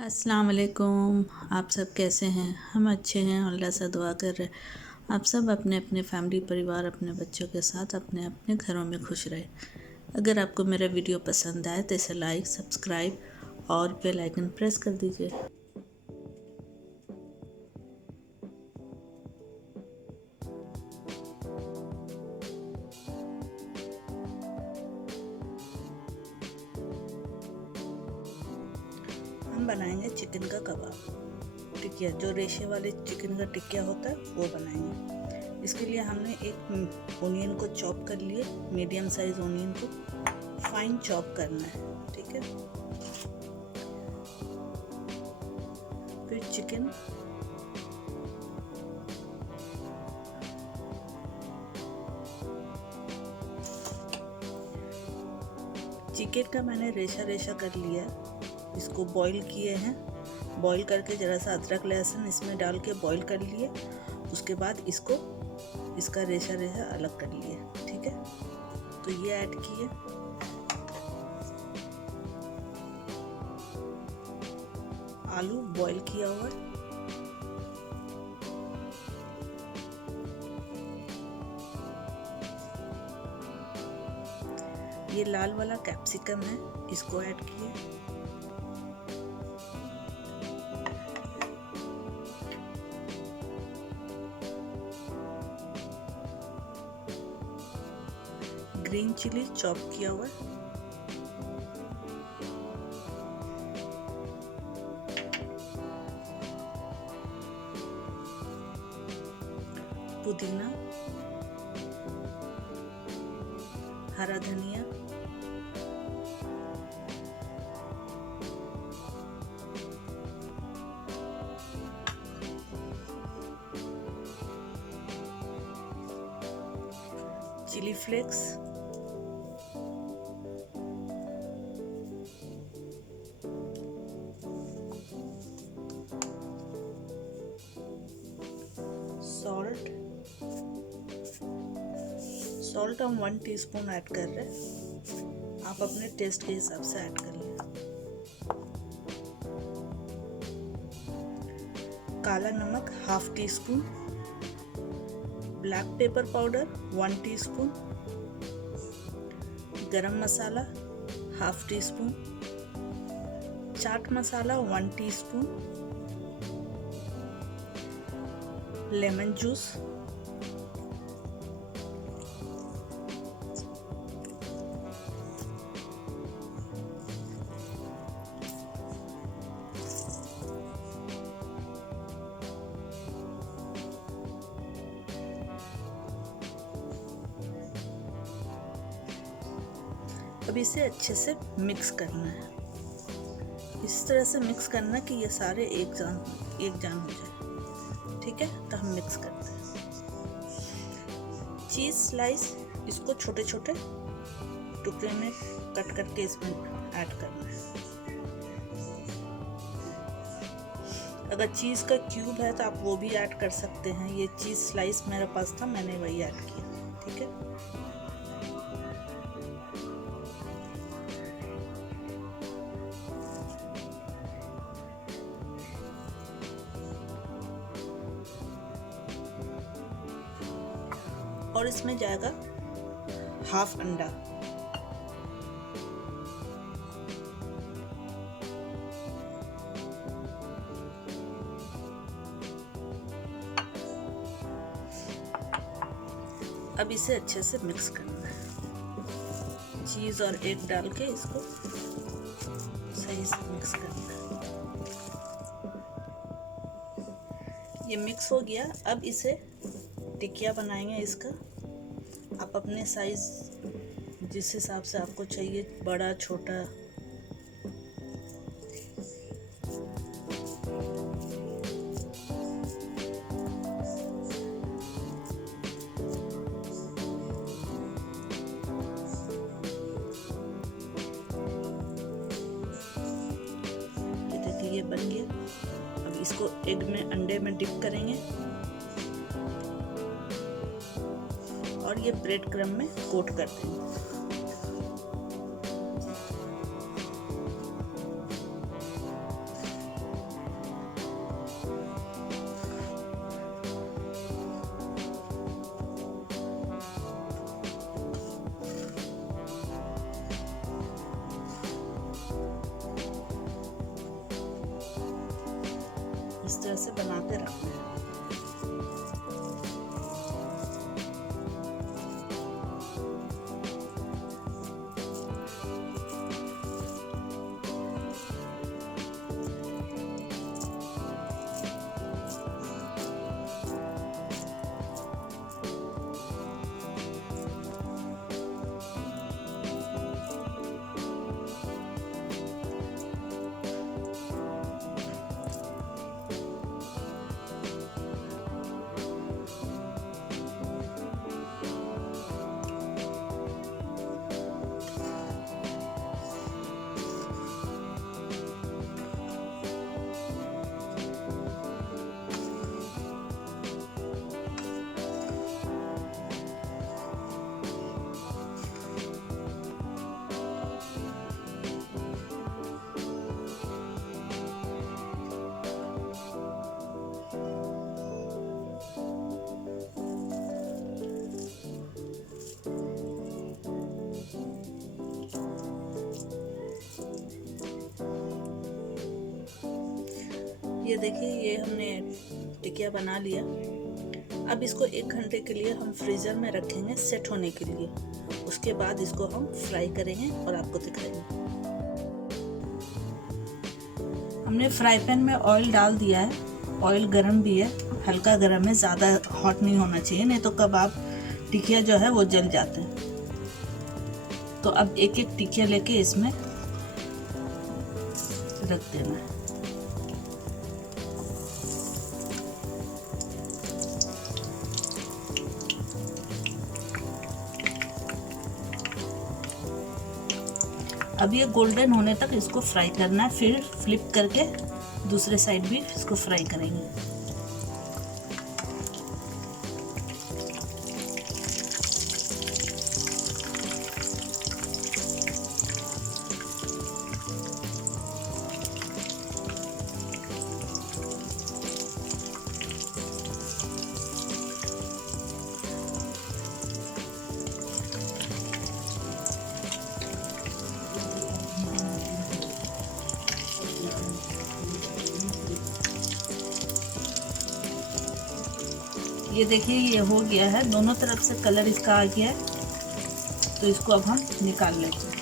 अस्सलाम वालेकुम। आप सब कैसे हैं? हम अच्छे हैं, अल्लाह से दुआ कर रहे हैं आप सब अपने अपने फैमिली परिवार अपने बच्चों के साथ अपने अपने घरों में खुश रहे। अगर आपको मेरा वीडियो पसंद आए तो इसे लाइक सब्सक्राइब और बेल आइकन प्रेस कर दीजिए। हम बनाएंगे चिकन का कबाब टिकिया, जो रेशे वाले चिकन का टिकिया होता है वो बनाएंगे। इसके लिए हमने एक ओनियन को चॉप कर लिए, मीडियम साइज ओनियन को फाइन चॉप करना है, ठीक है। फिर चिकन का मैंने रेशा रेशा कर लिया है। इसको बॉईल किए हैं, बॉईल करके ज़रा सा अदरक लहसुन इसमें डाल के बॉईल कर लिए। उसके बाद इसका रेशा रेशा अलग कर लिए, ठीक है। तो ये ऐड किए। आलू बॉईल किया हुआ है, ये लाल वाला कैप्सिकम है, इसको ऐड किए। ग्रीन चिली चॉप किया हुआ है, पुदीना, हरा धनिया, चिली फ्लेक्स, सॉल्ट हम 1 टीस्पून ऐड कर रहे हैं, आप अपने टेस्ट के हिसाब से ऐड कर लें। काला नमक ½ teaspoon, black pepper powder 1 teaspoon, गरम मसाला ½ teaspoon, chaat masala 1 teaspoon, lemon juice, अब इसे अच्छे से मिक्स करना है। इस तरह से मिक्स करना कि ये सारे एक जान हो जाए, ठीक है। तो हम मिक्स करते हैं। चीज़ स्लाइस, इसको छोटे छोटे टुकड़े में कट करके इसमें ऐड करना है। अगर चीज़ का क्यूब है तो आप वो भी ऐड कर सकते हैं। ये चीज़ स्लाइस मेरे पास था, मैंने वही ऐड किया, ठीक है। और इसमें जाएगा ½ अंडा, अब इसे अच्छे से मिक्स करना है। चीज़ और एग डाल के इसको सही से मिक्स करना है। ये मिक्स हो गया। अब इसे टिकिया बनाएंगे इसका। आप अपने साइज जिस हिसाब से आपको चाहिए, बड़ा छोटा, ये देखिए ये बन गया। अब इसको एग में अंडे में डिप करेंगे और ये ब्रेड क्रम्ब में कोट कर देंगे। इस तरह से बना के रखना है। ये देखिए, ये हमने टिकिया बना लिया। अब इसको 1 घंटे के लिए हम फ्रीज़र में रखेंगे सेट होने के लिए। उसके बाद इसको हम फ्राई करेंगे और आपको दिखाएंगे। हमने फ्राई पैन में ऑयल डाल दिया है। ऑयल गरम भी है, हल्का गरम है, ज़्यादा हॉट नहीं होना चाहिए, नहीं तो कबाब टिकिया जो है वो जल जाते हैं। तो अब एक एक टिकिया लेके इसमें रख देना है। अब ये गोल्डन होने तक इसको फ्राई करना है, फिर फ्लिप करके दूसरे साइड भी इसको फ्राई करेंगे। ये देखिए, ये हो गया है, दोनों तरफ से कलर इसका आ गया है। तो इसको अब हम निकाल लेते हैं।